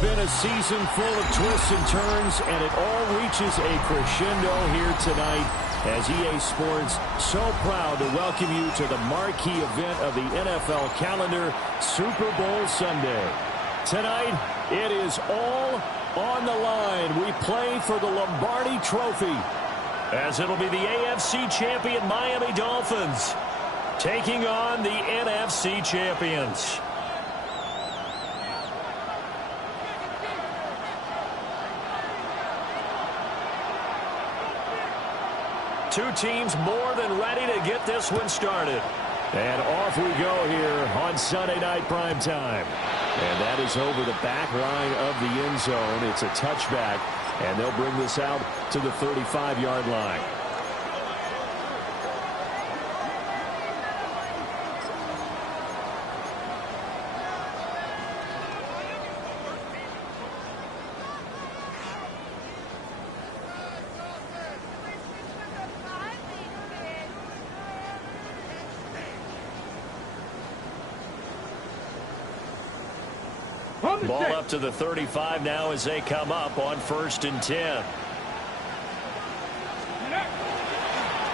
been a season full of twists and turns, and it all reaches a crescendo here tonight as EA Sports so proud to welcome you to the marquee event of the NFL calendar, Super Bowl Sunday. Tonight, it is all on the line. We play for the Lombardi Trophy, as it'll be the AFC champion Miami Dolphins taking on the NFC champions. Two teams more than ready to get this one started. And off we go here on Sunday Night Primetime. And that is over the back line of the end zone. It's a touchback, and they'll bring this out to the 35-yard line. Ball up to the 35 now as they come up on 1st and 10.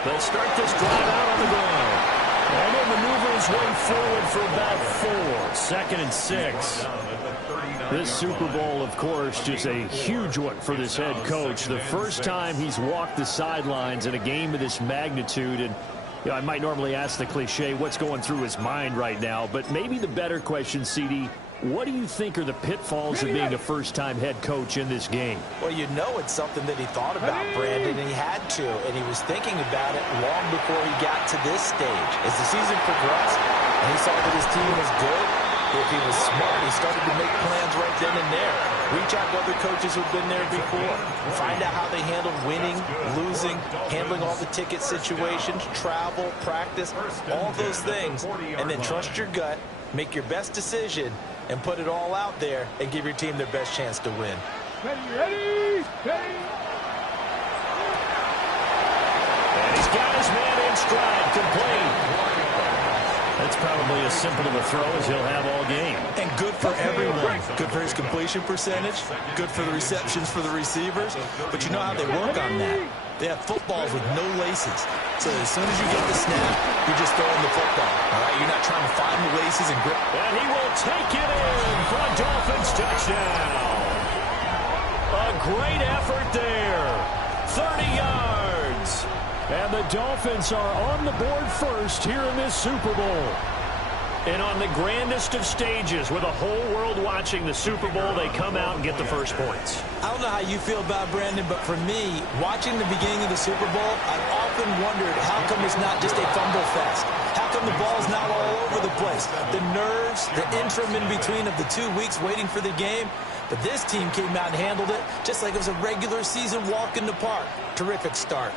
They'll start this drive out on the ground. And he'll maneuver his way forward for about 4. 2nd and 6. This Super Bowl, of course, just a huge one for this head coach. The first time he's walked the sidelines in a game of this magnitude. And you know, I might normally ask the cliche, what's going through his mind right now? But maybe the better question, CD, what do you think are the pitfalls of being a first-time head coach in this game? Well, you know it's something that he thought about, Brandon, and he had to, and he was thinking about it long before he got to this stage. As the season progressed, and he saw that his team was good, if he was smart, he started to make plans right then and there. Reach out to other coaches who've been there before. Find out how they handled winning, losing, handling all the ticket situations, travel, practice, all those things, and then trust your gut, make your best decision, and put it all out there and give your team their best chance to win. And he's got his man in stride, complete. That's probably as simple of a throw as he'll have all game. And good for everyone. Good for his completion percentage. Good for the receptions for the receivers. But you know how they work on that. They have footballs with no laces. So as soon as you get the snap, you're just throwing the football. All right, you're not trying to find the laces and grip. And he will take it in for a Dolphins touchdown. A great effort there. 30 yards. And the Dolphins are on the board first here in this Super Bowl. And on the grandest of stages, with a whole world watching the Super Bowl, they come out and get the first points. I don't know how you feel about it, Brandon, but for me, watching the beginning of the Super Bowl, I've often wondered how come it's not just a fumble fest? How come the ball's not all over the place? The nerves, the interim in between of the 2 weeks waiting for the game. But this team came out and handled it just like it was a regular season walk in the park. Terrific start.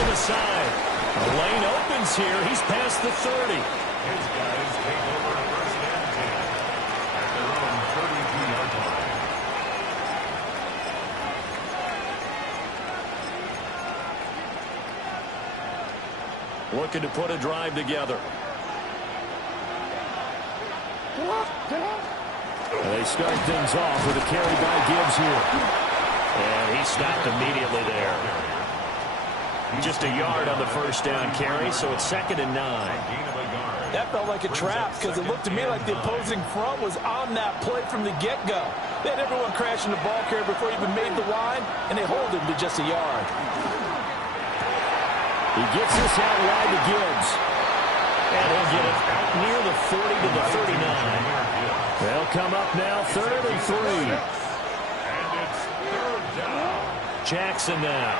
Aside. The lane opens here. He's past the 30. His guys take over a 1st and 10 at their own 32-yard line. Looking to put a drive together. And they start things off with a carry by Gibbs here. And he stopped immediately there. Just a yard on the 1st down carry, so it's 2nd and 9. That felt like a trap because it looked to me like the opposing front was on that play from the get-go. They had everyone crashing the ball carrier before he even made the line, and they hold him to just a yard. He gets this out wide to Gibbs. And he'll get it out near the 40 to the 39. They'll come up now 3rd and 3. And it's 3rd down. Jackson now.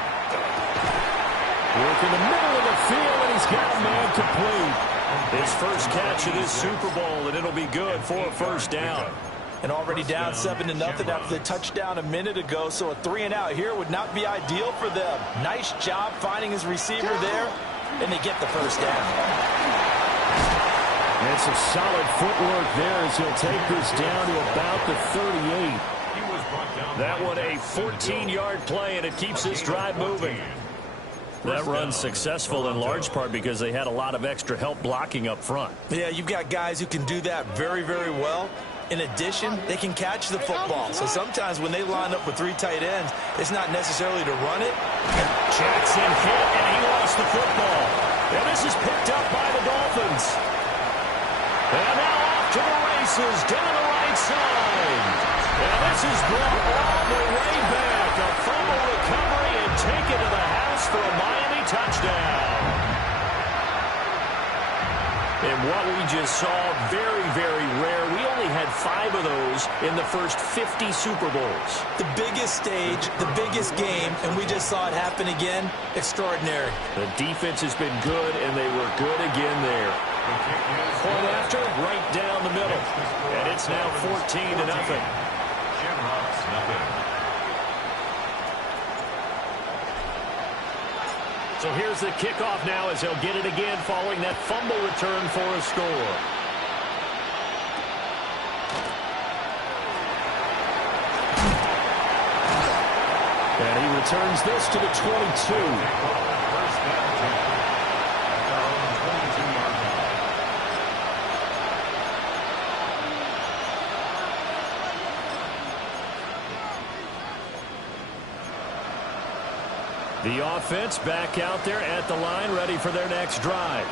Work in the middle of the field, and he's got a man complete. His first catch of this Super Bowl, and it'll be good for a 1st down. And already down 7-0 after the touchdown a minute ago, so a 3-and-out here would not be ideal for them. Nice job finding his receiver there, and they get the 1st down. And some solid footwork there as he'll take this down to about the 38. That one a 14-yard play, and it keeps this drive moving. That run's successful in large part because they had a lot of extra help blocking up front. Yeah, you've got guys who can do that very, very well. In addition, they can catch the football. So sometimes when they line up with 3 tight ends, it's not necessarily to run it. Jackson hit, and he lost the football. And this is picked up by the Dolphins. And now off to the races down the right side. And this is brought all the way back. A fumble recovery and taken to the house for a Miami touchdown. And what we just saw, very, very rare. We only had 5 of those in the first 50 Super Bowls. The biggest stage, the biggest game, and we just saw it happen again. Extraordinary. The defense has been good, and they were good again there. Point after, right down the middle. And it's now 14-0. Shamrocks, nothing. So here's the kickoff now as they'll get it again following that fumble return for a score. And he returns this to the 22. The offense back out there at the line, ready for their next drive.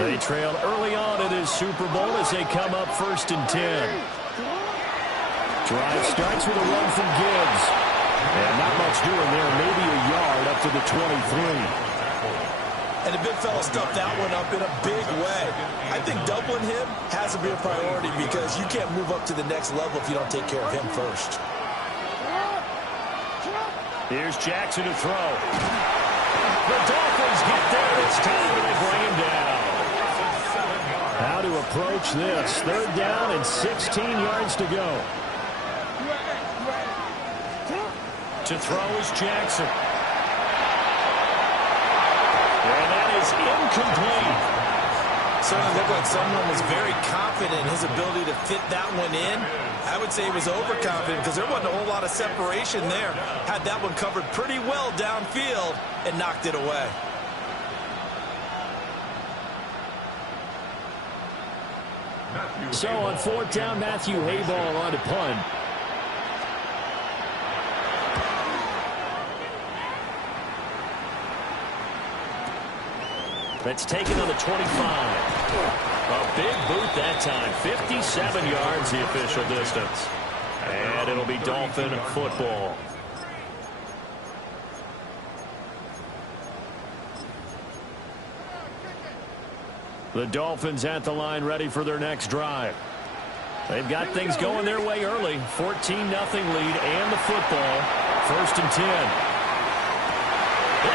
They trailed early on in this Super Bowl as they come up 1st and 10. Drive starts with a run from Gibbs. And not much doing there, maybe a yard up to the 23. And the big fella stuffed that one up in a big way. I think doubling him has to be a priority because you can't move up to the next level if you don't take care of him first. Here's Jackson to throw. The Dolphins get there this time and they bring him down. How to approach this? 3rd down and 16 yards to go. To throw is Jackson. And that is incomplete. Certainly looked like someone was very confident in his ability to fit that one in. I would say he was overconfident because there wasn't a whole lot of separation there. Had that one covered pretty well downfield and knocked it away. So on 4th down, Matthew Hayball on to punt. That's taken on the 25. A big boot that time. 57 yards the official distance. And it'll be Dolphin football. The Dolphins at the line ready for their next drive. They've got things going their way early. 14-0 lead and the football. 1st and 10.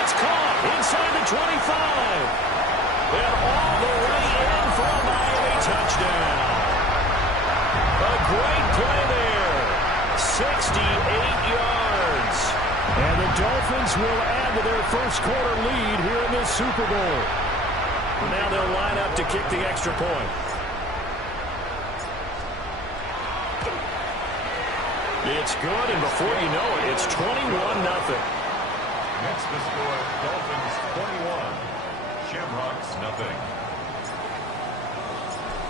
It's caught inside the 25. And all the way in for a Miami touchdown. A great play there. 68 yards. And the Dolphins will add to their first quarter lead here in this Super Bowl. Now they'll line up to kick the extra point. It's good, and before you know it, it's 21-0. Next to score, Dolphins 21. Shamrocks, nothing.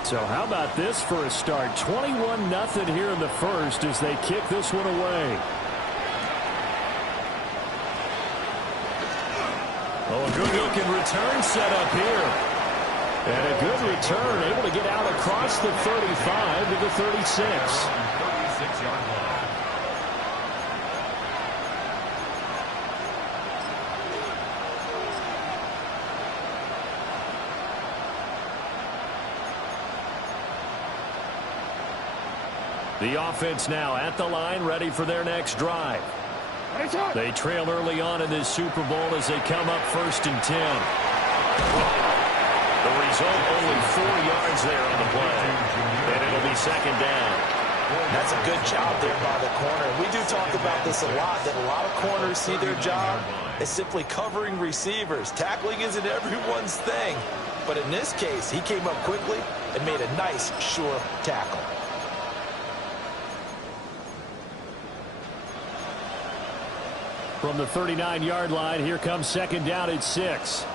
So how about this for a start? 21-0 here in the first as they kick this one away. Oh, a good-looking return set up here. And a good return, able to get out across the 35 to the 36. 36-yard line. The offense now at the line, ready for their next drive. They trail early on in this Super Bowl as they come up 1st and 10. The result, only 4 yards there on the play. And it'll be 2nd down. That's a good job there by the corner. We do talk about this a lot, that a lot of corners see their job as simply covering receivers. Tackling isn't everyone's thing. But in this case, he came up quickly and made a nice, sure tackle. From the 39-yard line, here comes second down at 6.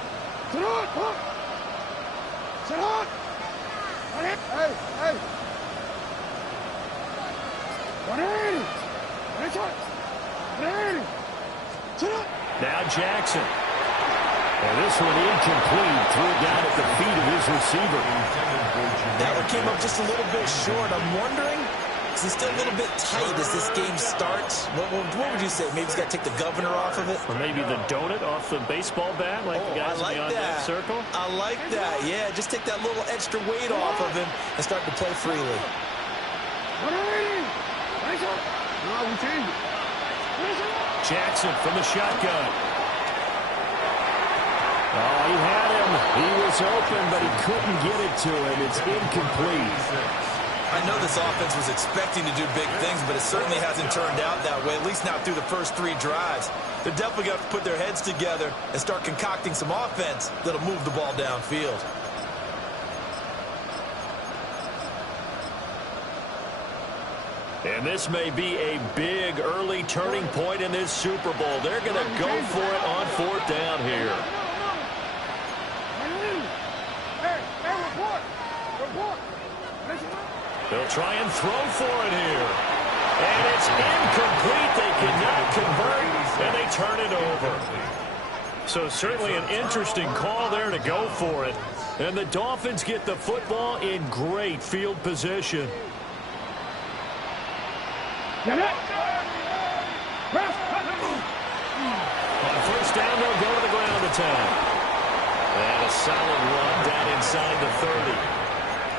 Now Jackson. And this one incomplete. Threw it down at the feet of his receiver. That one came up just a little bit short. I'm wondering, is he still a little bit tight as this game starts? What would you say? Maybe he's got to take the governor off of it? Or maybe the donut off the baseball bat, like the guys in the on-deck circle? I like that. Yeah, just take that little extra weight off of him and start to play freely. Jackson from the shotgun. Oh, he had him. He was open, but he couldn't get it to him. It's incomplete. I know this offense was expecting to do big things, but it certainly hasn't turned out that way, at least not through the first 3 drives. They're definitely going to have to put their heads together and start concocting some offense that'll move the ball downfield. And this may be a big early turning point in this Super Bowl. They're going to go for it on 4th down here. They'll try and throw for it here. And it's incomplete. They cannot convert, and they turn it over. So certainly an interesting call there to go for it. And the Dolphins get the football in great field position. On 1st down, they'll go to the ground attack. And a solid run down inside the 30.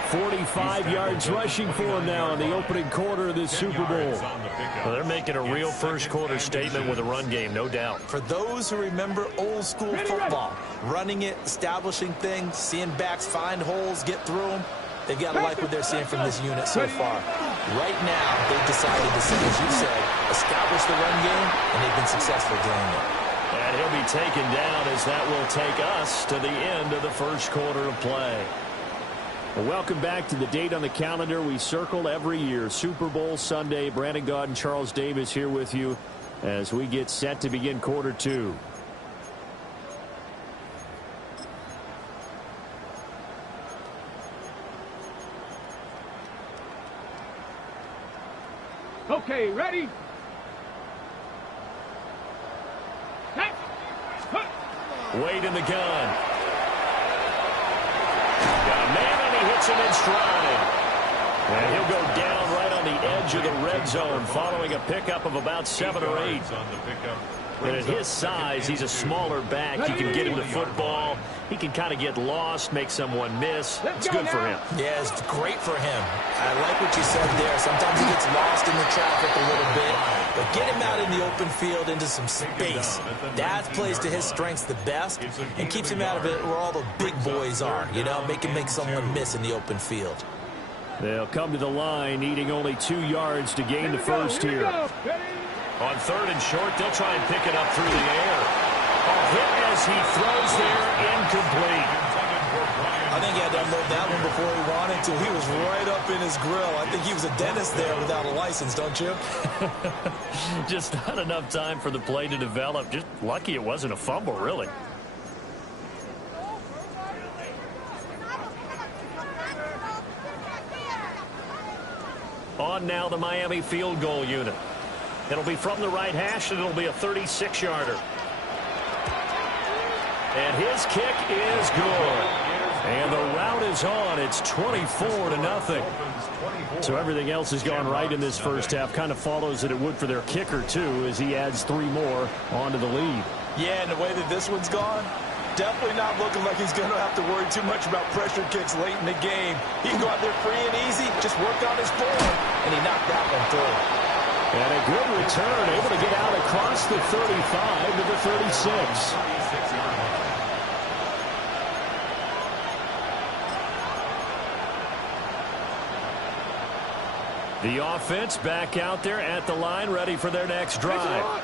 45 yards rushing for him now in the opening quarter of this Super Bowl. Well, they're making a real first-quarter statement with a run game, no doubt. For those who remember old-school football, running it, establishing things, seeing backs find holes, get through them, they've got to like what they're seeing from this unit so far. Right now, they've decided to, as you said, establish the run game, and they've been successful doing it. And he'll be taken down as that will take us to the end of the first quarter of play. Well, welcome back to the date on the calendar we circle every year, Super Bowl Sunday. Brandon Gaud and Charles Davis here with you as we get set to begin quarter 2. Okay, ready? Wade in the gun. Got a man, and he hits him in stride. And he'll go down right on the edge of the red zone following a pickup of about 7 or 8. And at his size, he's a smaller back. You can get him the football. He can kind of get lost, make someone miss. It's good for him. Yeah, it's great for him. I like what you said there. Sometimes he gets lost in the traffic a little bit. But get him out in the open field into some space. That plays to his strengths the best and keeps him out of it where all the big boys are. You know, make someone miss in the open field. They'll come to the line, needing only 2 yards to gain the first here. On 3rd and short, they'll try and pick it up through the air. A hit as he throws there, incomplete. I think he had to unload that one before he wanted to. He was right up in his grill. I think he was a dentist there without a license, don't you? Just not enough time for the play to develop. Just lucky it wasn't a fumble, really. On now the Miami field goal unit. It'll be from the right hash, and it'll be a 36-yarder. And his kick is good. And the route is on. It's 24-0. So everything else has gone right in this first half. Kind of follows that it would for their kicker, too, as he adds 3 more onto the lead. Yeah, and the way that this one's gone, definitely not looking like he's going to have to worry too much about pressure kicks late in the game. He can go out there free and easy, just work on his form, and he knocked that one through. And a good return, able to get out across the 35 to the 36. The offense back out there at the line, ready for their next drive.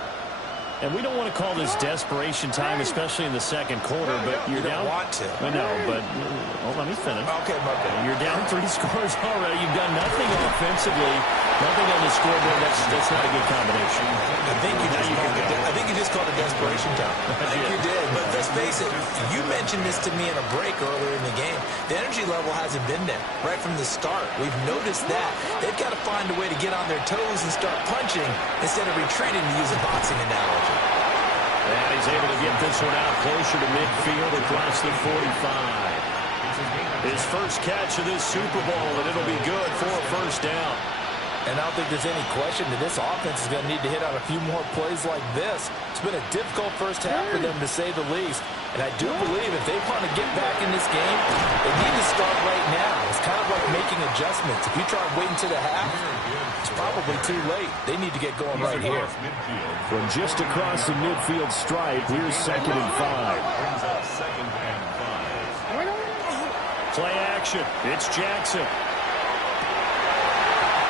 And we don't want to call this desperation time, especially in the second quarter, but you're down. You don't want to. I know, but let me finish. Okay, Marco. You're down 3 scores already. You've done nothing offensively, nothing on the scoreboard. That's not a good combination. I think you just called it desperation time. I think you did. But let's face it, you mentioned this to me in a break earlier in the game. The energy level hasn't been there right from the start. We've noticed that. They've got to find a way to get on their toes and start punching instead of retreating, to use a boxing analogy. And he's able to get this one out closer to midfield across the 45. His first catch of this Super Bowl, and it'll be good for a first down. And I don't think there's any question that this offense is going to need to hit on a few more plays like this. It's been a difficult first half for them, to say the least. And I do believe if they want to get back in this game, they need to start right now. It's kind of like making adjustments. If you try waiting to the half, it's probably too late. They need to get going right here. From just across the midfield stripe, here's 2nd and 5. Play action. It's Jackson.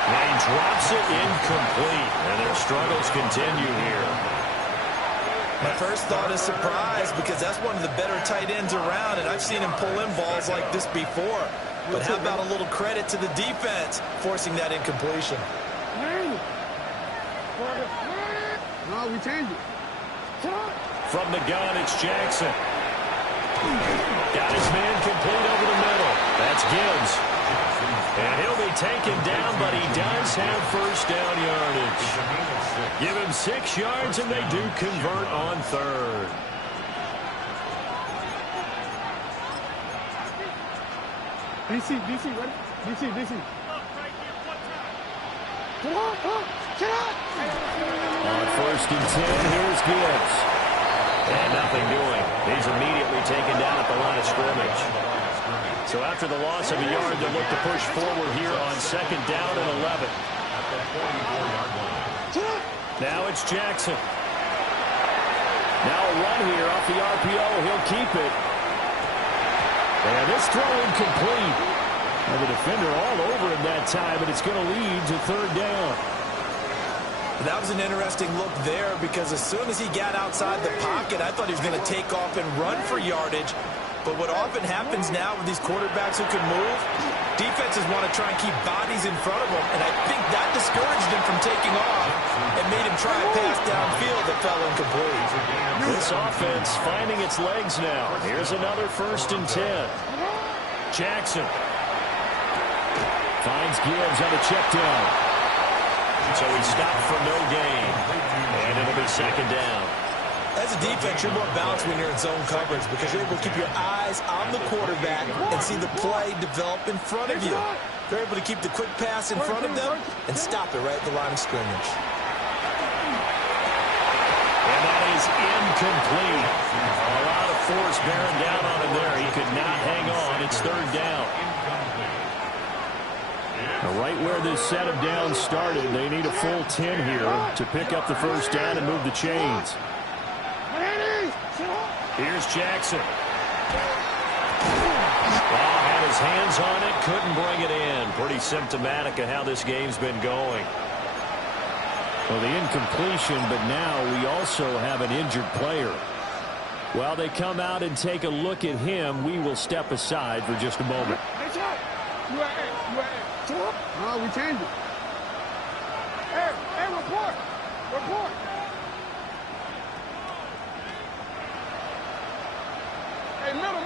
And he drops it incomplete. And their struggles continue here. My first thought is surprise, because that's one of the better tight ends around, and I've seen him pull in balls like this before. But how about a little credit to the defense forcing that incompletion? No, we changed it. From the gun, it's Jackson. Got his man complete over the middle. That's Gibbs. And he'll be taken down, but he does have first down yardage. Give him 6 yards, and they do convert on 3rd. DC, ready? DC. On 1st and 10, here's Gibbs. And nothing doing. He's immediately taken down at the line of scrimmage. So after the loss of a yard, they'll look to push forward here on 2nd down and 11. Now it's Jackson. Now a run here off the RPO. He'll keep it. And this throw incomplete. And the defender all over him that time, and it's going to lead to 3rd down. That was an interesting look there, because as soon as he got outside the pocket, I thought he was going to take off and run for yardage. But what often happens now with these quarterbacks who can move, defenses want to try and keep bodies in front of them, and I think that discouraged him from taking off and made him try a pass downfield that fell incomplete. This offense finding its legs now. Here's another 1st and 10. Jackson finds Gibbs on a check down. So he stopped for no gain. And it'll be 2nd down. As a defense, you're more balanced when you're in zone coverage, because you're able to keep your eyes on the quarterback and see the play develop in front of you. You're able to keep the quick pass in front of them and stop it right at the line of scrimmage. And that is incomplete. A lot of force bearing down on him there. He could not hang on. It's 3rd down. Right where this set of downs started, they need a full 10 here to pick up the first down and move the chains. Here's Jackson. Had his hands on it, couldn't bring it in. Pretty symptomatic of how this game's been going. Well, the incompletion, but now we also have an injured player. While they come out and take a look at him, we will step aside for just a moment. No, we changed it. Hey, report. Hey, middle.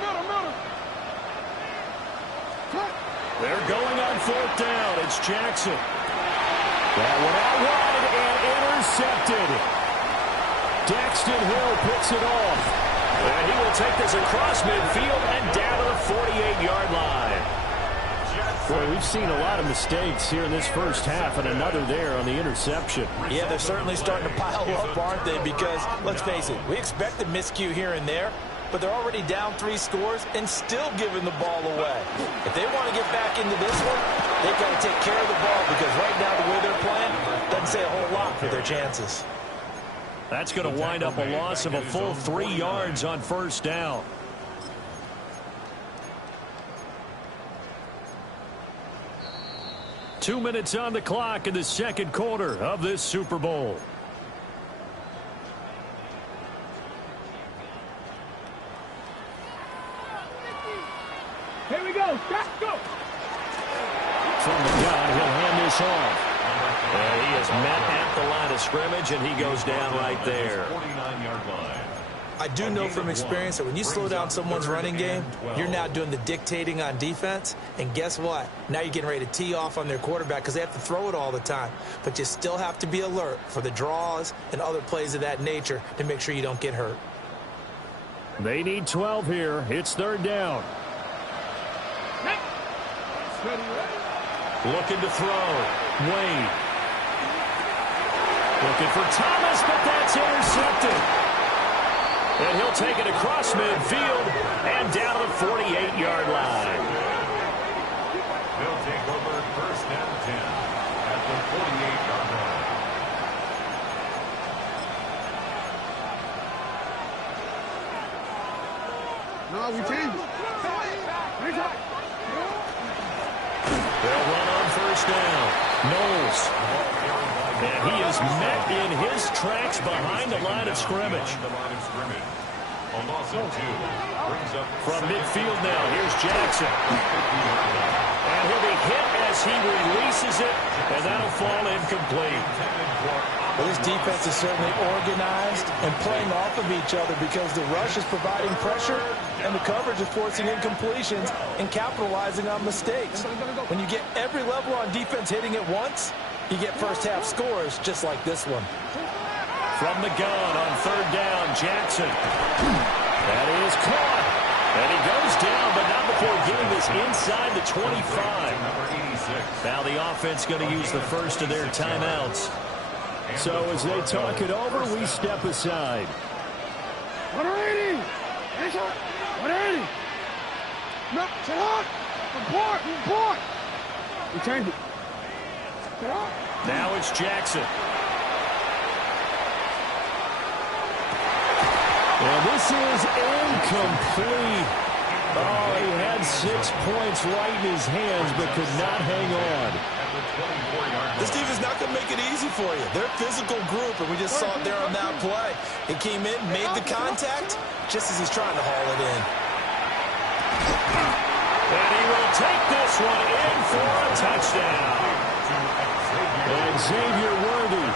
Cut. They're going on 4th down. It's Jackson. That one out wide and intercepted. Daxton Hill picks it off. And he will take this across midfield and down to the 48-yard line. Boy, we've seen a lot of mistakes here in this first half, and another there on the interception. Yeah, they're certainly starting to pile up, aren't they? Because, let's face it, we expect a miscue here and there, but they're already down 3 scores and still giving the ball away. If they want to get back into this one, they've got to take care of the ball, because right now the way they're playing doesn't say a whole lot for their chances. That's going to wind up a loss of a full 3 yards on 1st down. Two minutes on the clock in the second quarter of this Super Bowl. From the gun, he'll hand this off. And he is met at the line of scrimmage, and he goes down right there. 49-yard line. I do know from experience that when you slow down someone's running game, you're now doing the dictating on defense. And guess what? Now you're getting ready to tee off on their quarterback because they have to throw it all the time. But you still have to be alert for the draws and other plays of that nature to make sure you don't get hurt. They need 12 here. It's third down. Looking to throw. Wade. Looking for Thomas, but that's intercepted. And he'll take it across midfield and down to the 48-yard line. They'll take over first and 10 at the 48-yard line. No, we changed it. They'll run on first down. Knowles. And he is met in his tracks behind the line of scrimmage. A loss of 2 brings up From midfield now, here's Jackson. And he'll be hit as he releases it, and that'll fall incomplete. Well, this defense is certainly organized and playing off of each other because the rush is providing pressure and the coverage is forcing incompletions and capitalizing on mistakes. When you get every level on defense hitting at once, you get first-half scores just like this one. From the gun on third down, Jackson. That is caught. And he goes down, but not before getting this inside the 25. Now the offense going to use the first of their timeouts. So as they talk it over, we step aside. 180. 180. No, sit up. Report. We changed it. Now it's Jackson. Well, this is incomplete. Oh, he had 6 points right in his hands, but could not hang on. This defense is not going to make it easy for you. They're a physical group, and we just saw it there on that play. He came in, made the contact, just as he's trying to haul it in. And he will take this one in for a touchdown. And Xavier Worthy,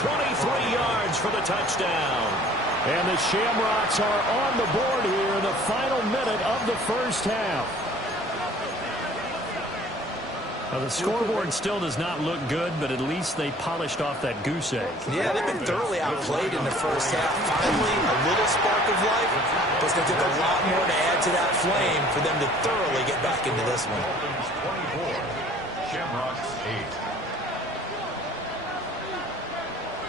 23 yards for the touchdown. And the Shamrocks are on the board here in the final minute of the first half. Now the scoreboard still does not look good, but at least they polished off that goose egg. Yeah, they've been thoroughly outplayed in the first half. Finally, a little spark of life. But it's going to take a lot more to add to that flame for them to thoroughly get back into this one. 24, Shamrocks 8.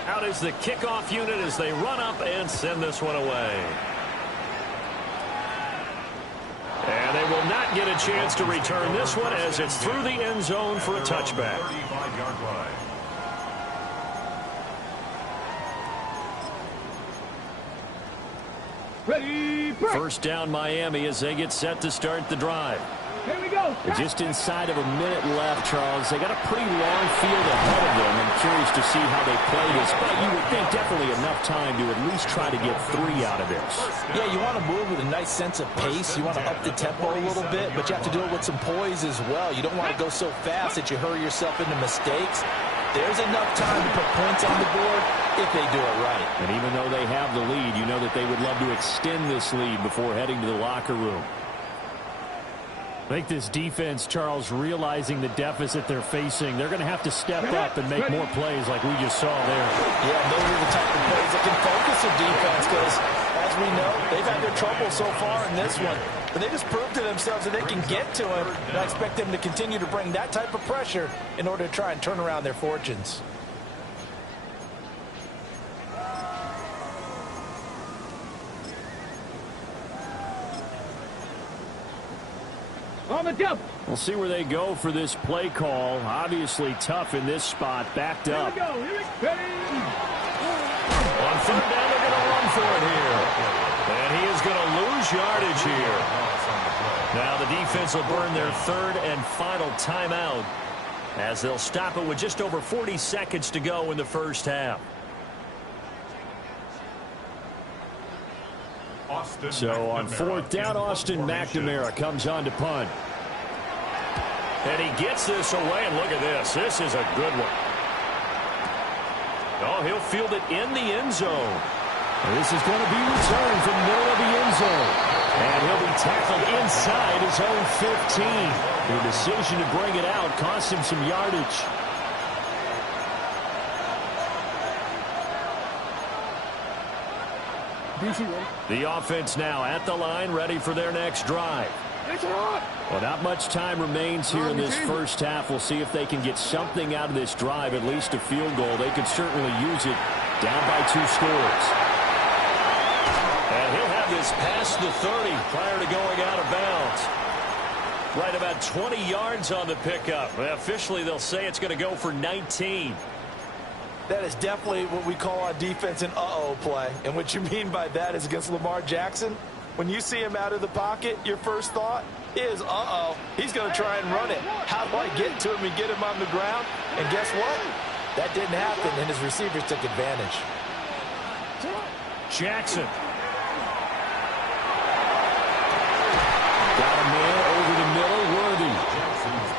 Out is the kickoff unit as they run up and send this one away. And they will not get a chance to return this one as it's through the end zone for a touchback. 35-yard line. Ready, break. First down Miami as they get set to start the drive. Here we go. Just inside of a minute left, Charles. They got a pretty long field ahead of them. I'm curious to see how they play this, but you would think definitely enough time to at least try to get 3 out of this. Yeah, you want to move with a nice sense of pace. You want to up the tempo a little bit, but you have to do it with some poise as well. You don't want to go so fast that you hurry yourself into mistakes. There's enough time to put points on the board if they do it right. And even though they have the lead, you know that they would love to extend this lead before heading to the locker room. I think this defense, Charles, realizing the deficit they're facing, they're going to have to step up and make more plays like we just saw there. Yeah, those are the type of plays that can focus a defense because, as we know, they've had their trouble so far in this one. But they just proved to themselves that they can get to him, and I expect them to continue to bring that type of pressure in order to try and turn around their fortunes. On the jump. We'll see where they go for this play call. Obviously tough in this spot, backed up. Here we go. On third down, they're going to run for it here. And he is going to lose yardage here. Now the defense will burn their third and final timeout as they'll stop it with just over 40 seconds to go in the first half. So on fourth down, Austin McNamara comes on to punt. And he gets this away, and look at this. This is a good one. Oh, he'll field it in the end zone. This is going to be returned from the middle of the end zone. And he'll be tackled inside his own 15. The decision to bring it out cost him some yardage. The offense now at the line, ready for their next drive. Well, not much time remains here in this first half. We'll see if they can get something out of this drive, at least a field goal. They could certainly use it down by 2 scores. And he'll have this past the 30 prior to going out of bounds. Right about 20 yards on the pickup. Well, officially, they'll say it's going to go for 19. That is definitely what we call on defense an uh-oh play. And what you mean by that is against Lamar Jackson, when you see him out of the pocket, your first thought is, uh-oh, he's going to try and run it. How do I get to him and get him on the ground? And guess what? That didn't happen, and his receivers took advantage. Jackson. Got a man over the middle, Worthy.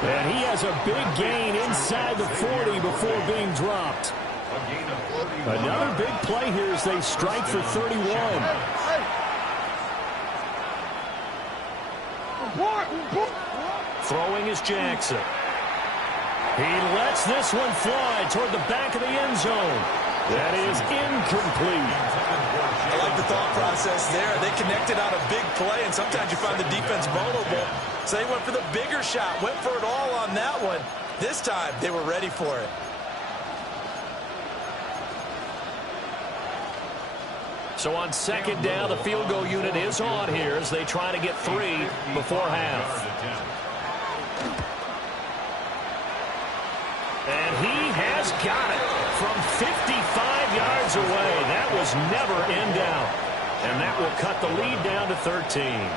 And he has a big gain inside the 40 before being dropped. Another big play here as they strike for 31. Throwing is Jackson. He lets this one fly toward the back of the end zone. That is incomplete. I like the thought process there. They connected on a big play, and sometimes you find the defense vulnerable. So they went for the bigger shot, went for it all on that one. This time, they were ready for it. So on second down, the field goal unit is on here as they try to get 3 before half. And he has got it from 55 yards away. That was never in doubt. And that will cut the lead down to 13.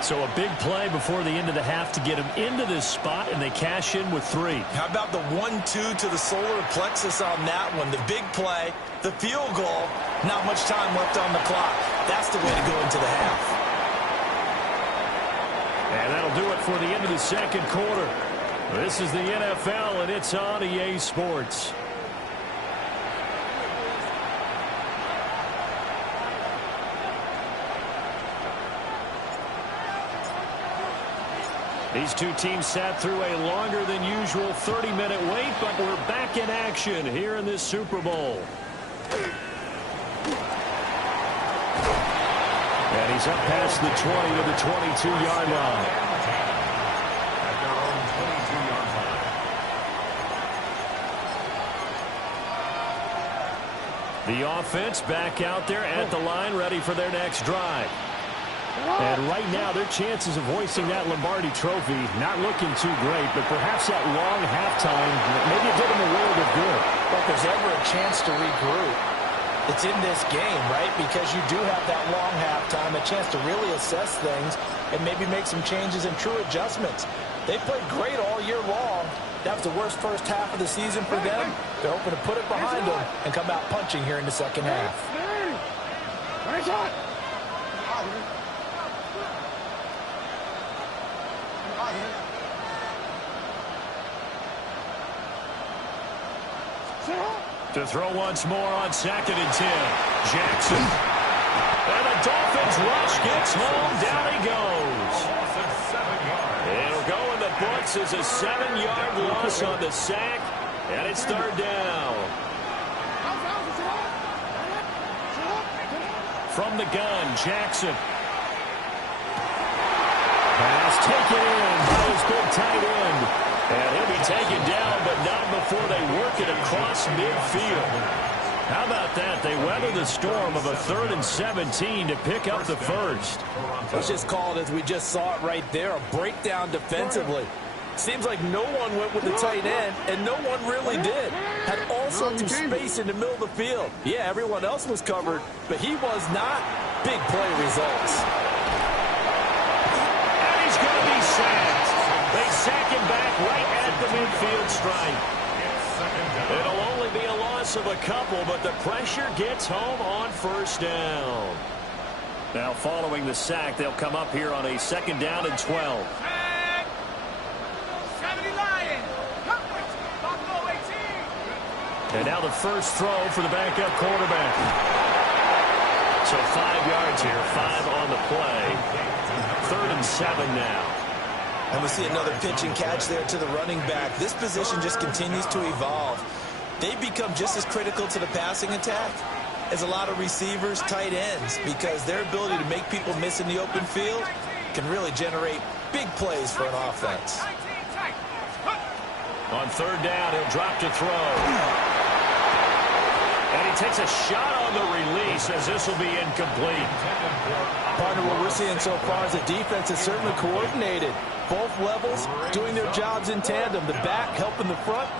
So a big play before the end of the half to get him into this spot, and they cash in with 3. How about the 1-2 to the solar plexus on that one? The big play, the field goal, not much time left on the clock. That's the way to go into the half. And that'll do it for the end of the second quarter. This is the NFL, and it's on EA Sports. These two teams sat through a longer than usual 30-minute wait, but we're back in action here in this Super Bowl. And he's up past the 20 to the 22-yard line. At their own 22-yard line. The offense back out there at the line, ready for their next drive. And right now, their chances of hoisting that Lombardi trophy not looking too great, but perhaps that long halftime, maybe it did them a world of good. But if there's ever a chance to regroup, it's in this game, right? Because you do have that long halftime, a chance to really assess things and maybe make some changes and true adjustments. They played great all year long. That was the worst first half of the season for them. They're hoping to put it behind them and come out punching here in the second half. To throw once more on 2nd and 10. Jackson. And the Dolphins rush gets home. Down he goes. It'll go in the books as a 7-yard loss on the sack. And it's 3rd down. From the gun, Jackson. Pass taken in by his big tight end. And he'll be taken down, but not before they work it across midfield. How about that? They weather the storm of a 3rd and 17 to pick up the first. Let's just call it as we just saw it right there, a breakdown defensively. Seems like no one went with the tight end, and no one really did. Had all sorts of space in the middle of the field. Yeah, everyone else was covered, but he was not. Big play results. And he's going to be sacked. They sack him back right at the midfield stripe. It'll only be a loss of a couple, but the pressure gets home on 1st down. Now following the sack, they'll come up here on a 2nd down and 12. And now the first throw for the backup quarterback. So 5 yards here, 5 on the play. 3rd and 7 now. And we see another pitch and catch there to the running back. This position just continues to evolve. They become just as critical to the passing attack as a lot of receivers, tight ends, because their ability to make people miss in the open field can really generate big plays for an offense. On 3rd down, he'll drop to throw. And he takes a shot on the release as this will be incomplete. Partner, what we're seeing so far is the defense is certainly coordinated. Both levels doing their jobs in tandem. The back helping the front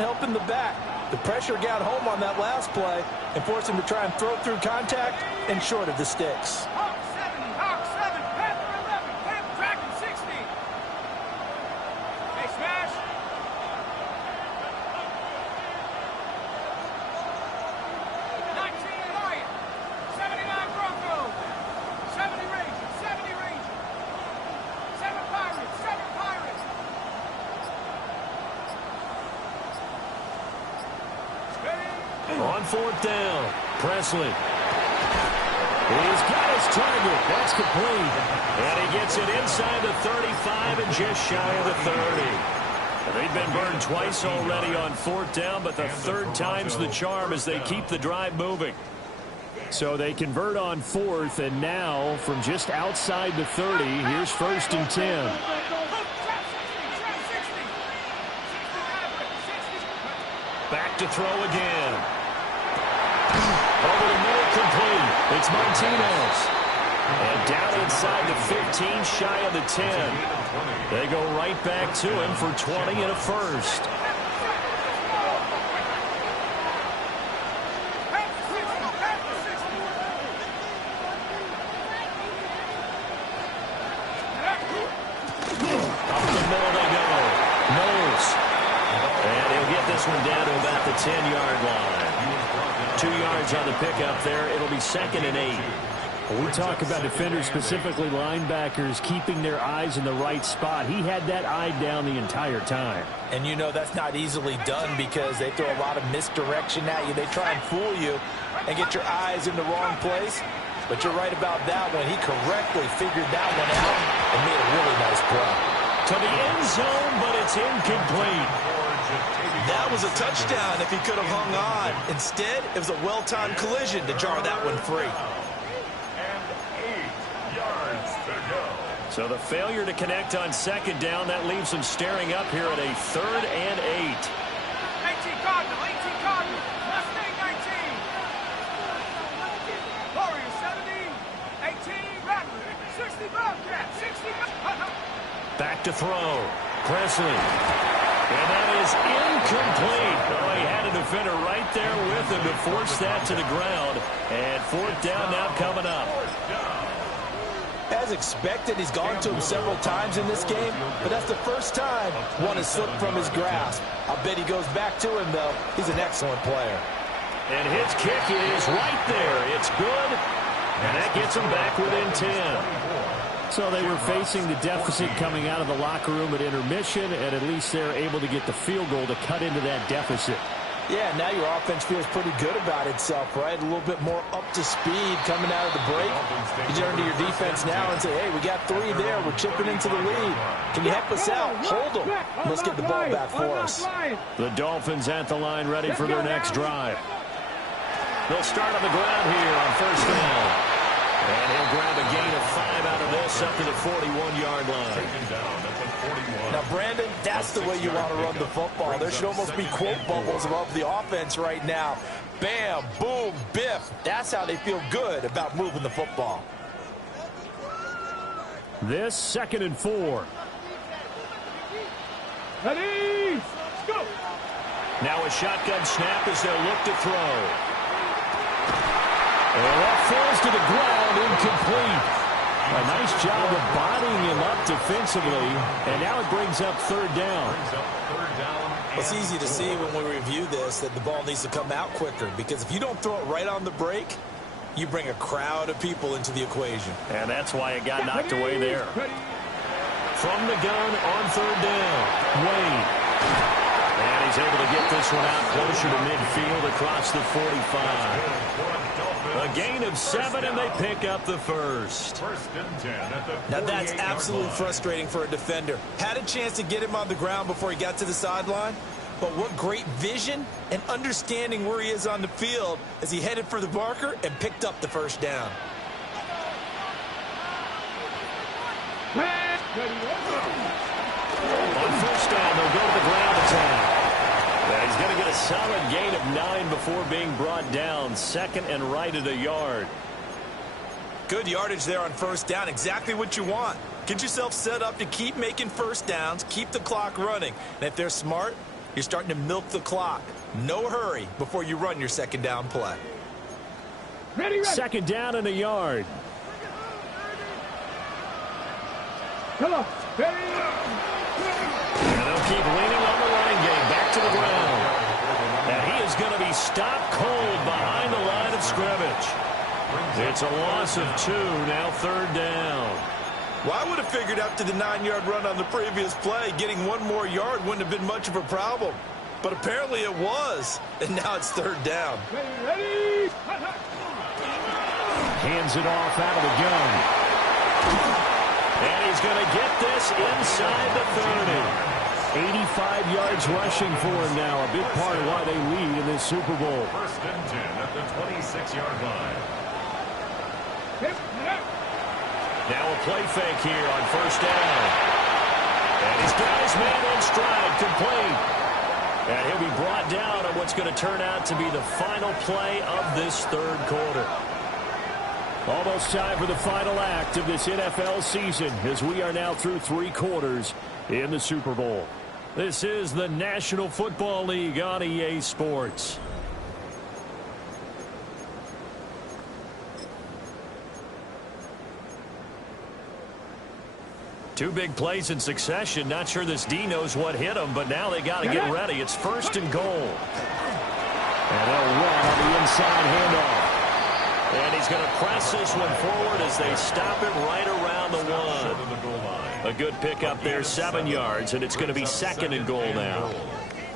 helping the back. The pressure got home on that last play and forced him to try and throw through contact and short of the sticks. Hawk 7, Panther 11, Panther Dragon 60. Hey, smash. 19 Lion, 79 Bronco, 70 Ranger, 7 Pirates, 7 Pirates. On 4th down, Presley. He's got his target. That's complete. And he gets it inside the 35 and just shy of the 30. They've been burned twice already on 4th down, but the 3rd time's the charm as they keep the drive moving. So they convert on 4th, and now from just outside the 30, here's 1st and 10. Back to throw again. Over the middle, complete. It's Martinez. And down inside the 15, shy of the 10. They go right back to him for 20 and a first. Up the middle they go. Knowles. And he'll get this one down to about the 10-yard line. 2 yards on the pickup there. It'll be 2nd and 8. Well, we talk about defenders, specifically linebackers, keeping their eyes in the right spot. He had that eye down the entire time. And you know that's not easily done because they throw a lot of misdirection at you. They try and fool you and get your eyes in the wrong place. But you're right about that one. He correctly figured that one out and made a really nice play. To the end zone, but it's incomplete. That was a touchdown if he could have hung on. Instead, it was a well-timed collision to jar that one free. So the failure to connect on 2nd down, that leaves them staring up here at a 3rd and 8. 18 Cardinal, Mustang 19. Warrior 70, 18 Rattler, 60 Bobcat, 60. Back to throw. Presley. And that is incomplete. Oh, he had a defender right there with him to force that to the ground. And 4th down now coming up. As expected, he's gone to him several times in this game, but that's the first time one has slipped from his grasp. I bet he goes back to him, though. He's an excellent player. And his kick is right there. It's good, and that gets him back within 10. So they were facing the deficit coming out of the locker room at intermission, and at least they're able to get the field goal to cut into that deficit. Yeah, now your offense feels pretty good about itself, right? A little bit more up to speed coming out of the break. You turn to your defense now and say, hey, we got 3 there. We're chipping into the lead. Can you help us out? Hold them. Let's get the ball back for us. The Dolphins at the line ready for their next drive. They'll start on the ground here on 1st down. And he'll grab a gain of 5 out of this up to the 41-yard line. Now, Brandon, that's the way you want to run the football. There should almost be quote bubbles above the offense right now. Bam, boom, biff. That's how they feel good about moving the football. This 2nd and 4. Ready, go. Now a shotgun snap as they'll look to throw. And that falls to the ground, incomplete. A nice job of bodying him up defensively, and now it brings up 3rd down. It's easy to see when we review this that the ball needs to come out quicker, because if you don't throw it right on the break, you bring a crowd of people into the equation. And that's why it got knocked away there. From the gun on 3rd down, Wade. And he's able to get this one out closer to midfield across the 45. A gain of 7, and they pick up the first. First and 10 at the 48-yard line. Now that's absolutely frustrating for a defender. Had a chance to get him on the ground before he got to the sideline, but what great vision and understanding where he is on the field as he headed for the marker and picked up the first down. On first down, they'll go to the ground attack. He's going to get a solid gain of 9 before being brought down. Second and right at a yard. Good yardage there on first down. Exactly what you want. Get yourself set up to keep making first downs, keep the clock running. And if they're smart, you're starting to milk the clock. No hurry before you run your second down play. Second down and a yard. Come on. And they'll keep leaning on the running game. Back to the ground. And he is going to be stopped cold behind the line of scrimmage. It's a loss of 2, now third down. Well, I would have figured after the 9-yard run on the previous play, getting 1 more yard wouldn't have been much of a problem. But apparently it was, and now it's third down. Ready. Hands it off out of the gun. And he's going to get this inside the 30. 85 yards rushing for him now. A big part of why they lead in this Super Bowl. First and 10 at the 26-yard line. Now a play fake here on first down. And he's got his man in stride, complete. And he'll be brought down on what's going to turn out to be the final play of this third quarter. Almost time for the final act of this NFL season as we are now through 3 quarters in the Super Bowl. This is the National Football League on EA Sports. Two big plays in succession. Not sure this D knows what hit him, but now they got to get ready. It's first and goal. And they'll run on the inside handoff. And he's going to press this one forward as they stop it right around the 1. A good pickup there, 7 yards, and it's going to be second and goal now.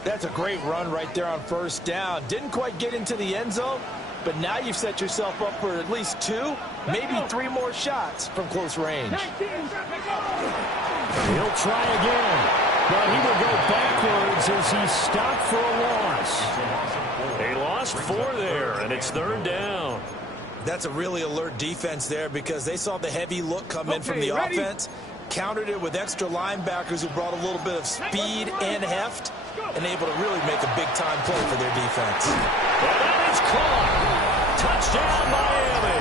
That's a great run right there on first down. Didn't quite get into the end zone, but now you've set yourself up for at least 2, maybe 3 more shots from close range. He'll try again, but he will go backwards as he stopped for a loss. They lost 4 there, and it's third down. That's a really alert defense there because they saw the heavy look come in from the offense, countered it with extra linebackers who brought a little bit of speed and heft, and able to really make a big-time play for their defense. And that is caught. Touchdown, Miami.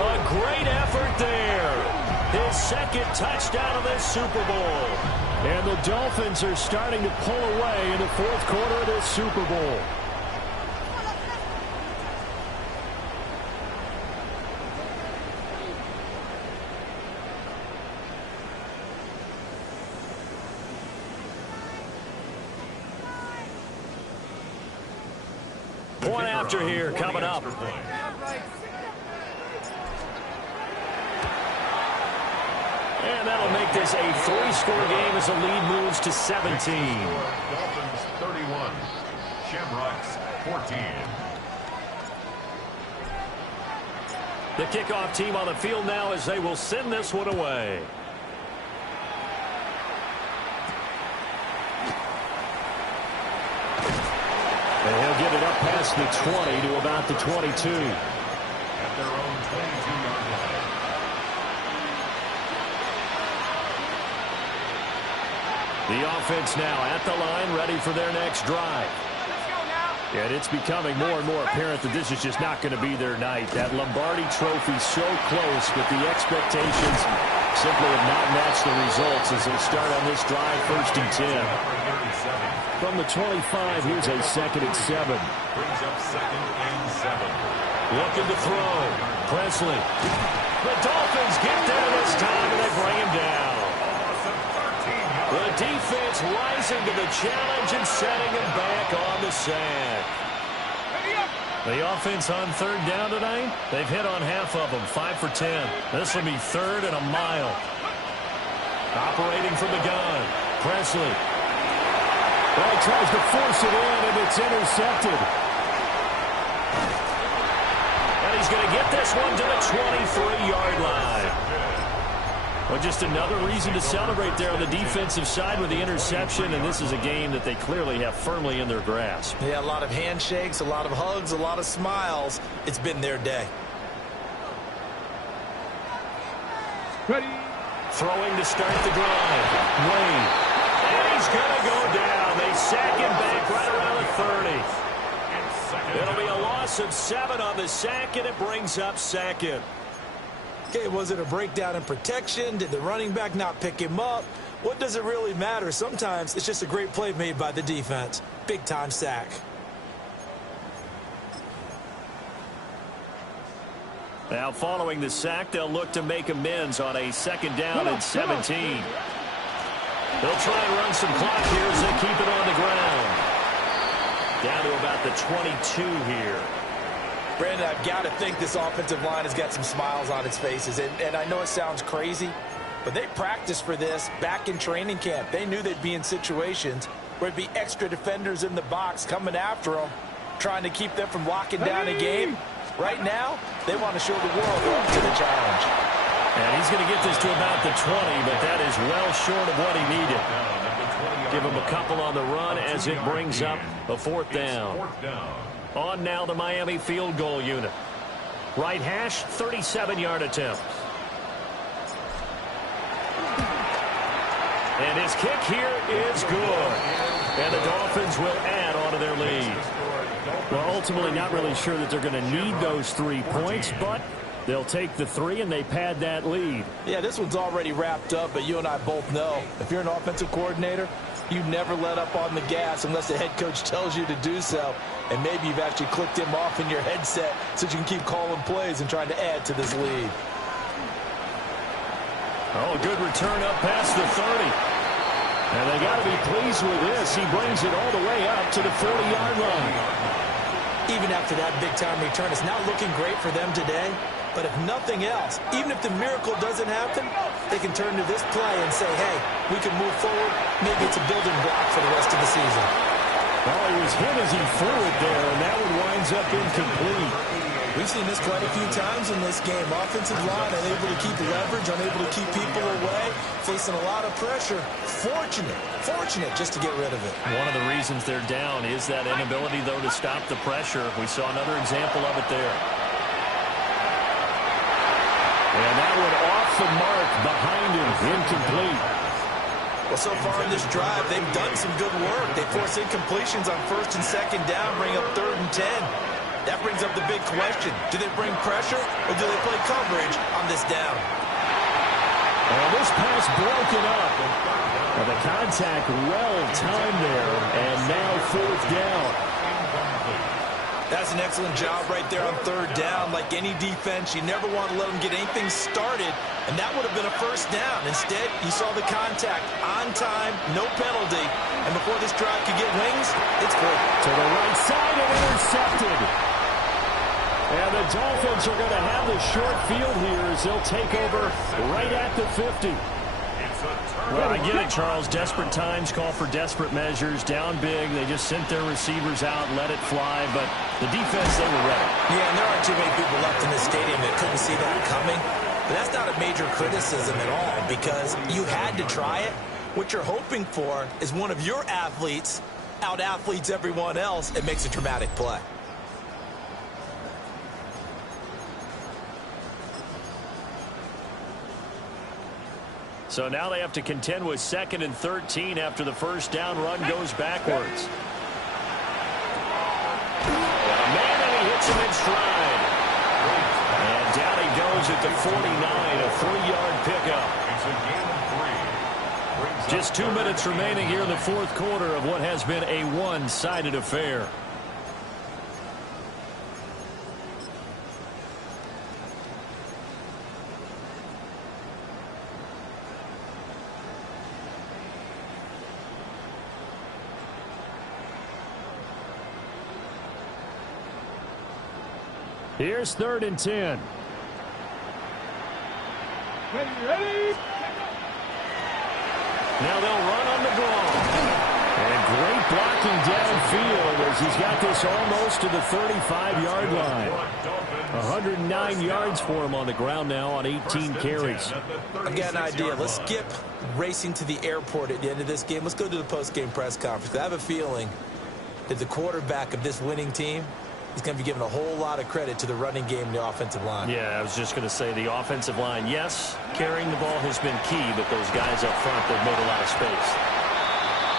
A great effort there. His second touchdown of this Super Bowl. And the Dolphins are starting to pull away in the fourth quarter of this Super Bowl. Point after here coming up. And that'll make this a 3-score game as the lead moves to 17. Dolphins 31, Shamrocks 14. The kickoff team on the field now as they will send this one away. And he'll get it up past the 20 to about the 22. At their own 22-yard line. The offense now at the line, ready for their next drive. And it's becoming more and more apparent that this is just not going to be their night. That Lombardi Trophy so close, but the expectations simply have not matched the results as they start on this drive, first and 10. From the 25, here's a second and 7. Brings up second and 7. Looking to throw. Presley. The Dolphins get there this time, and they bring him down. The defense rising to the challenge and setting him back on the sack. The offense on third down tonight, they've hit on half of them, 5 for 10. This will be third and a mile. Operating from the gun, Presley. Well, he tries to force it in, and it's intercepted. And he's going to get this one to the 23-yard line. Well, just another reason to celebrate there on the defensive side with the interception, and this is a game that they clearly have firmly in their grasp. Yeah, a lot of handshakes, a lot of hugs, a lot of smiles. It's been their day. Ready. Throwing to start the drive. Wade. And he's going to go down. They sack him back right around the 30. It'll be a loss of 7 on the sack, and it brings up second. Okay, was it a breakdown in protection? Did the running back not pick him up? What does it really matter? Sometimes it's just a great play made by the defense. Big-time sack. Now, following the sack, they'll look to make amends on a second down and 17. They'll try and run some clock here as they keep it on the ground. Down to about the 22 here. Brandon, I've got to think this offensive line has got some smiles on its faces. And I know it sounds crazy, but they practiced for this back in training camp. They knew they'd be in situations where there'd be extra defenders in the box coming after them, trying to keep them from locking down a game. Right now, they want to show the world they're up to the challenge. And he's going to get this to about the 20, but that is well short of what he needed. Give him a couple on the run as it brings up a 4th down. On now the Miami field goal unit. Right hash, 37-yard attempt. And his kick here is good. And the Dolphins will add on to their lead. Well, ultimately not really sure that they're going to need those 3 points, but they'll take the 3 and they pad that lead. Yeah, this one's already wrapped up, but you and I both know if you're an offensive coordinator, you never let up on the gas unless the head coach tells you to do so. And maybe you've actually clicked him off in your headset so you can keep calling plays and trying to add to this lead. Oh, a good return up past the 30. And they got to be pleased with this. He brings it all the way up to the 40-yard line. Even after that big-time return, it's not looking great for them today. But if nothing else, even if the miracle doesn't happen, they can turn to this play and say, hey, we can move forward. Maybe it's a building block for the rest of the season. Well, he was hit as he threw it there, and that one winds up incomplete. We've seen this quite a few times in this game. Offensive line unable to keep leverage, unable to keep people away, facing a lot of pressure. Fortunate just to get rid of it. One of the reasons they're down is that inability, though, to stop the pressure. We saw another example of it there. And that one off the mark behind him, incomplete. Well, so far in this drive, they've done some good work. They force incompletions on 1st and 2nd down, bring up 3rd and 10. That brings up the big question. Do they bring pressure or do they play coverage on this down? And this pass broken up. And the contact well timed there. And now 4th down. That's an excellent job right there on 3rd down. Like any defense, you never want to let them get anything started. And that would have been a 1st down. Instead, you saw the contact on time, no penalty. And before this drive could get wings, it's good. To the right side and intercepted. And the Dolphins are going to have the short field here as they'll take over right at the 50. Well, I get it, Charles. Desperate times call for desperate measures. Down big, they just sent their receivers out, let it fly. But the defense, they were ready. Yeah, and there aren't too many people left in this stadium that couldn't see that coming. But that's not a major criticism at all because you had to try it. What you're hoping for is one of your athletes out-athletes everyone else and makes a dramatic play. So now they have to contend with 2nd and 13 after the 1st down run goes backwards. Man, and he hits him in stride. And down he goes at the 49, a 3-yard pickup. Just 2 minutes remaining here in the 4th quarter of what has been a one-sided affair. Here's 3rd and 10. Ready? Now they'll run on the draw. And great blocking downfield as he's got this almost to the 35-yard line. 109 yards for him on the ground now on 18 carries. I've got an idea. Let's skip racing to the airport at the end of this game. Let's go to the post-game press conference. I have a feeling that the quarterback of this winning team is going to be given a whole lot of credit to the running game and the offensive line. Yeah, I was just going to say the offensive line, yes, carrying the ball has been key, but those guys up front, they've made a lot of space.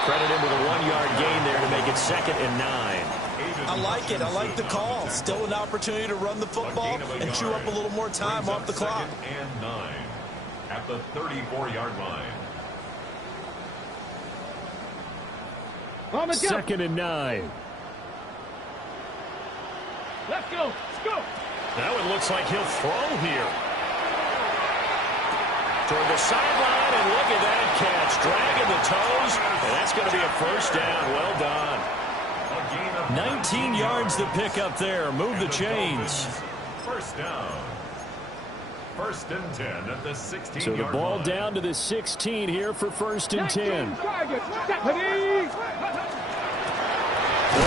Credit him with a 1-yard gain there to make it 2nd and 9. I like it. I like the call. Still an opportunity to run the football and chew up a little more time off the clock. 2nd and 9 at the 34-yard line. 2nd and 9. Let's go. Let's go. Now it looks like he'll throw here. Toward the sideline, and look at that catch. Dragging the toes, and that's going to be a first down. Well done. 19 yards to pick up there. Move the chains. First down. 1st and 10 at the 16-yard line. So the ball down to the 16 here for 1st and 10. They'll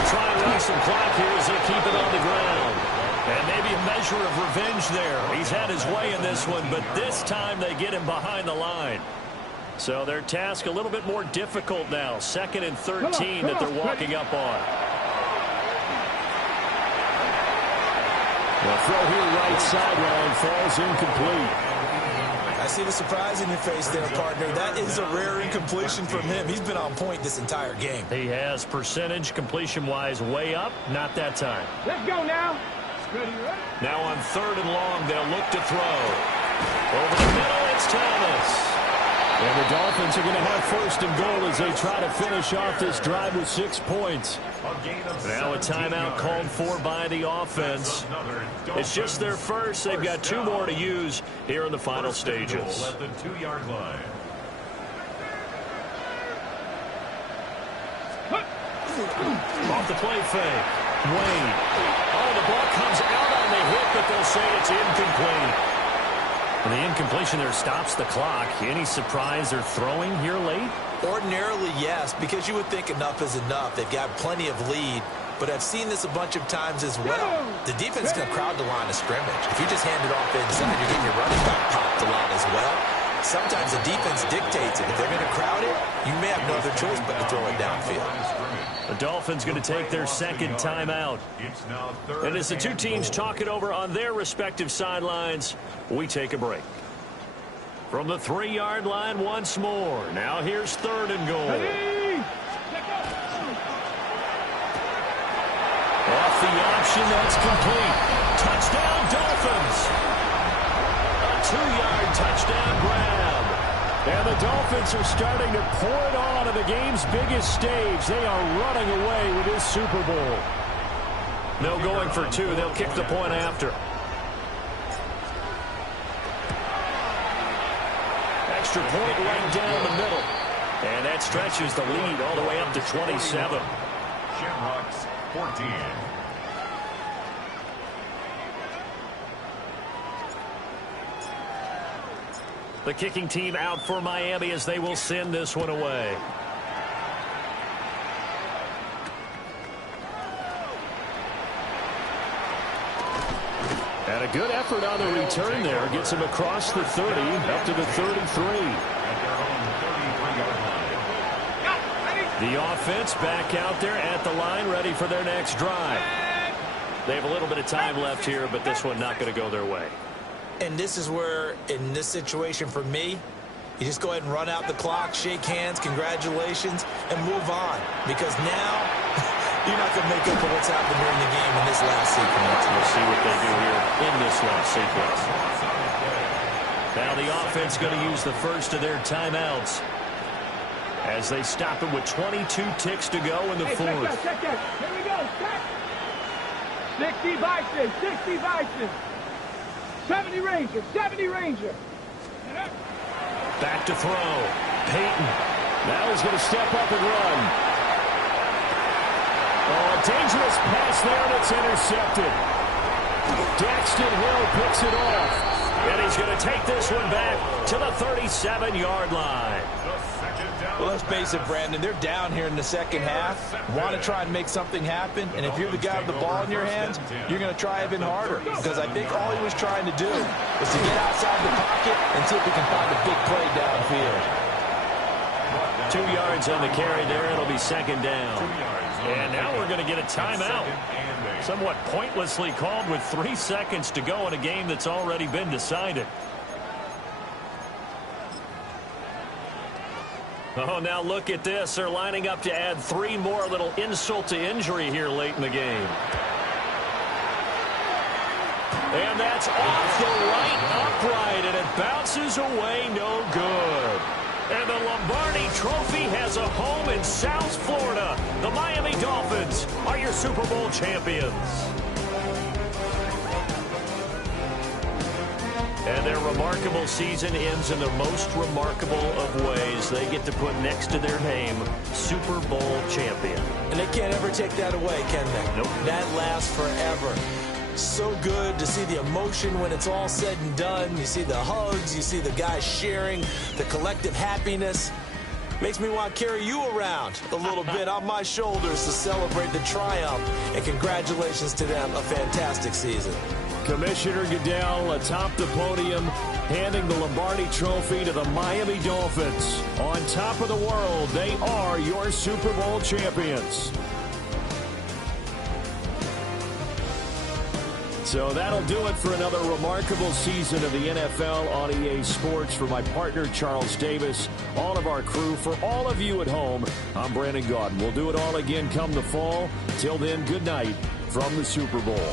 try and run some clock here as they keep it on the ground. And maybe a measure of revenge there. He's had his way in this one, but this time they get him behind the line. So their task a little bit more difficult now. 2nd and 13 that they're walking up on. The throw here right sideline falls incomplete. I see the surprise in your face there, partner. That is a rare incompletion from him. He's been on point this entire game. He has percentage completion-wise way up. Not that time. Let's go now. Ready, ready. Now on 3rd and long, they'll look to throw. Over the middle, it's Thomas. And the Dolphins are going to have 1st and goal as they try to finish off this drive with 6 points. Now a timeout called for by the offense. It's just their first. They've got 2 more to use here in the final stages. At the 2-yard line. Off the play fake. Wade. Oh, the ball comes out on the hit, but they'll say it's incomplete. And the incompletion there stops the clock. Any surprise they're throwing here late? Ordinarily, yes, because you would think enough is enough. They've got plenty of lead, but I've seen this a bunch of times as well. The defense is going to crowd the line of scrimmage. If you just hand it off inside, you're getting your running back popped a lot as well. Sometimes the defense dictates it. If they're going to crowd it, you may have no other choice but to throw it downfield. The Dolphins going to take their 2nd timeout. And as the 2 teams talk it over on their respective sidelines, we take a break. From the 3-yard line once more. Now here's 3rd and goal. Off the option, that's complete. Touchdown, Dolphins. A 2-yard touchdown grab. And the Dolphins are starting to pour it on to the game's biggest stage. They are running away with this Super Bowl. No going for 2. They'll kick the point after. Extra point right down the middle. And that stretches the lead all the way up to 27. Shamrocks 14. The kicking team out for Miami as they will send this one away. And a good effort on the return there. Gets him across the 30, up to the 33. The offense back out there at the line, ready for their next drive. They have a little bit of time left here, but this one not going to go their way. And this is where, in this situation for me, you just go ahead and run out the clock, shake hands, congratulations, and move on. Because now, you're not going to make up for what's happened during the game in this last sequence. We'll see what they do here in this last sequence. Now the offense going to use the first of their timeouts as they stop it with 22 ticks to go in the fourth. Check that. Here we go. 60 Bison. 60 Bison. 70 Ranger. 70 Ranger. Back to throw. Peyton. Now he's going to step up and run. Oh, a dangerous pass there, and it's intercepted. Daxton Hill picks it off. And he's going to take this one back to the 37-yard line. Well, let's face it, Brandon, they're down here in the second half. Want to try and make something happen, and if you're the guy with the ball in your hands, you're going to try even harder, because I think all he was trying to do was to get outside the pocket and see if he can find a big play downfield. 2 yards on the carry there. It'll be second down. And now we're going to get a timeout. Somewhat pointlessly called with 3 seconds to go in a game that's already been decided. Oh, now look at this. They're lining up to add 3 more, little insult to injury here late in the game. And that's off the right upright, and it bounces away no good. And the Lombardi Trophy has a home in South Florida. The Miami Dolphins are your Super Bowl champions. And their remarkable season ends in the most remarkable of ways. They get to put next to their name, Super Bowl champion. And they can't ever take that away, can they? Nope. That lasts forever. So good to see the emotion when it's all said and done. You see the hugs, you see the guys sharing, the collective happiness. Makes me want to carry you around a little bit on my shoulders to celebrate the triumph. And congratulations to them, a fantastic season. Commissioner Goodell atop the podium, handing the Lombardi Trophy to the Miami Dolphins. On top of the world, they are your Super Bowl champions. So that'll do it for another remarkable season of the NFL on EA Sports. For my partner, Charles Davis, all of our crew, for all of you at home, I'm Brandon Gaudin. We'll do it all again come the fall. Till then, good night from the Super Bowl.